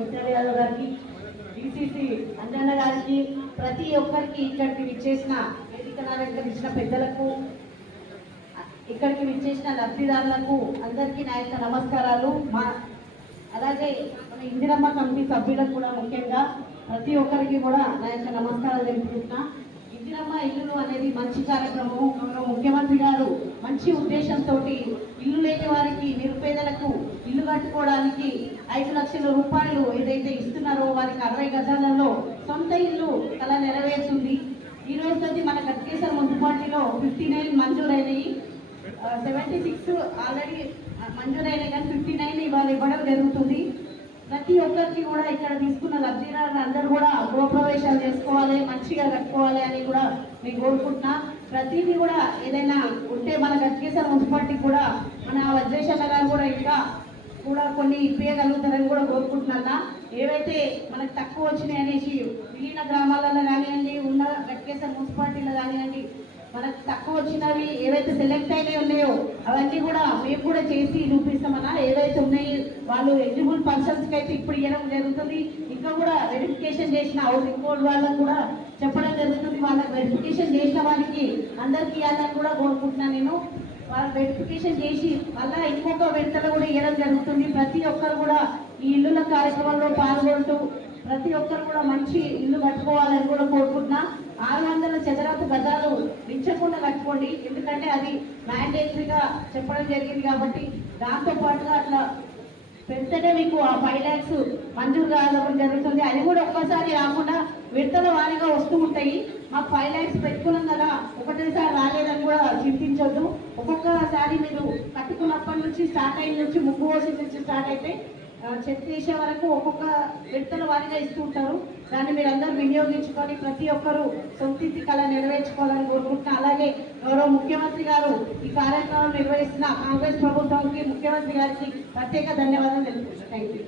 ముత్యాల యాదవ్ గారికి, డిసిసి అంజన్న గారికి, ప్రతి ఒక్కరికి ఇక్కడికి విచ్చేసిన వేదికను అలంకరించిన పెద్దలకు, ఇక్కడికి విచ్చేసిన లబ్ధిదారులకు అందరికీ నా యొక్క నమస్కారాలు. అలాగే మన ఇందిరమ్మ కమిటీ సభ్యులకు కూడా ముఖ్యంగా ప్రతి ఒక్కరికి కూడా నా యొక్క నమస్కారాలు తెలుపుకుంటున్నా. ఇందిరమ్మ ఇల్లు అనేది మంచి కార్యక్రమం. ముఖ్యమంత్రి గారు మంచి ఉద్దేశంతో ఇల్లు లేని వారికి, నిరుపేదలకు ఇల్లు కట్టుకోవడానికి 5 లక్షల రూపాయలు ఏదైతే ఇస్తున్నారో వారికి 60 గజాలలో సొంత ఇల్లు అలా నెరవేరుతుంది. ఈ రోజు మన గట్కేసర్ మున్సిపాలిటీలో 59 మంజూరైనవి, 76 ఆల్రెడీ మంజూరైనవి, కానీ 59 ఇవాళ ఇవ్వడం జరుగుతుంది. ప్రతి ఒక్కరికి కూడా ఇక్కడ తీసుకున్న లబ్ధిదారులు అందరూ కూడా గృహప్రవేశాలు చేసుకోవాలి, మంచిగా కట్టుకోవాలి అని కూడా నేను కోరుకుంటున్నా. ప్రతిదీ కూడా ఏదైనా ఉంటే మన గట్కేసర్ మున్సిపాలిటీ కూడా మన వజ్రేశ్వర గారు కూడా ఇంకా కూడా కొన్ని ఇప్పగలుగుతారని కూడా కోరుకుంటున్నా. ఏవైతే మనకు తక్కువ వచ్చినాయి అనేసి మిగిలిన గ్రామాలలో కానివ్వండి, ఉన్న గట్కేసర్ మున్సిపాలిటీలో కానివ్వండి, మనకు తక్కువ వచ్చినవి ఏవైతే సెలెక్ట్ అయినవి ఉన్నాయో అవన్నీ కూడా మేము కూడా చేసి చూపిస్తామన్నా. ఏవైతే ఉన్నాయి వాళ్ళు ఎలిజిబుల్ పర్సన్స్కి అయితే ఇప్పుడు ఇవ్వడం జరుగుతుంది. ఇంకా కూడా వెరిఫికేషన్ చేసిన హౌసింగ్ బోర్డు వాళ్ళకు కూడా చెప్పడం జరుగుతుంది. వాళ్ళకి వెరిఫికేషన్ చేసిన వారికి అందరికీ ఇవ్వాలని కూడా కోరుకుంటున్నాను నేను. వాళ్ళు వెరిఫికేషన్ చేసి మళ్ళీ ఇంకొక విడతలు కూడా ఇవ్వడం జరుగుతుంది. ప్రతి ఒక్కరు కూడా ఈ ఇల్లుల కార్యక్రమంలో పాల్గొంటూ ప్రతి ఒక్కరు కూడా మంచి ఇల్లు కట్టుకోవాలని కూడా కోరుకుంటున్నా. 600 చదరపు గజాలు మించకుండా కట్టుకోండి, ఎందుకంటే అది మ్యాండేటరీగా చెప్పడం జరిగింది కాబట్టి. దాంతో పాటుగా అట్లా పెడితేనే మీకు ఆ 5 lakhs మంజూరు కావడం జరుగుతుంది. అది కూడా ఒక్కసారి రాకుండా విడతల వారీగా వస్తూ ఉంటాయి. మాకు 5 lakhs పెట్టుకున్నాం కదా, ఒకటేసారి రాలేదని కూడా చింతించొద్దు. ఒక్కొక్కసారి మీరు కట్టుకున్నప్పటి నుంచి స్టార్ట్ అయిన నుంచి ముగ్గు పోసి నుంచి స్టార్ట్ అయితే చెక్ చేసే వరకు ఒక్కొక్క విడతల వారీగా ఇస్తూ ఉంటారు. దాన్ని మీరు అందరూ వినియోగించుకొని ప్రతి ఒక్కరూ సొంతింటి కళ నెరవేర్చుకోవాలని కోరుకుంటున్నా. అలాగే గౌరవ ముఖ్యమంత్రి గారు ఈ కార్యక్రమం నిర్వహిస్తున్న కాంగ్రెస్ ప్రభుత్వానికి, ముఖ్యమంత్రి గారికి ప్రత్యేక ధన్యవాదాలు తెలుపుతున్నాను. Thank you.